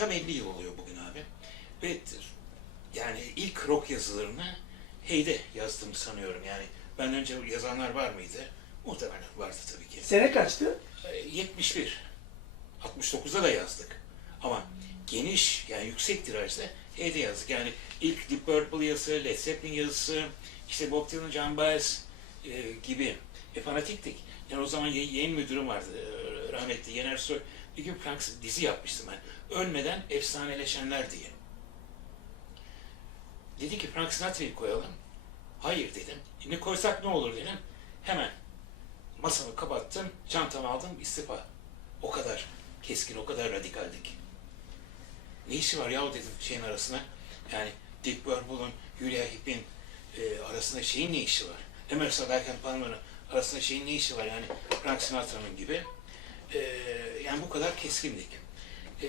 tam 50 yıl oluyor bugün abi. Ve yani ilk rock yazılarını Hey'de yazdım sanıyorum. Yani benden önce yazanlar var mıydı? Muhtemelen vardı tabii ki. Sene kaçtı? Ee, 71. 69'da da yazdık. Ama geniş yani yüksek tirajda Hey'de yazdık. Yani ilk Deep Purple yazısı, Led Zeppelin yazısı, işte Bob Dylan, John Baez e, gibi e, fanatiktik. Yani o zaman yay- yayın müdürüm vardı e, rahmetli Yener Soy. Bir gün Frank dizi yapmıştım ben. Ölmeden efsaneleşenler diye. Dedi ki Frank Sinatra'yı koyalım. Hayır dedim. Ne koysak ne olur dedim. Hemen masamı kapattım, çantamı aldım, istifa. O kadar keskin, o kadar radikaldik. Ne işi var yahu dedim şeyin arasına. Yani Dick Purple'ın, Julia Heep'in e, arasında şeyin ne işi var? Emerson Lake Palmer'ın arasında şeyin ne işi var? Yani Frank Sinatra'nın gibi kadar keskinlik. E,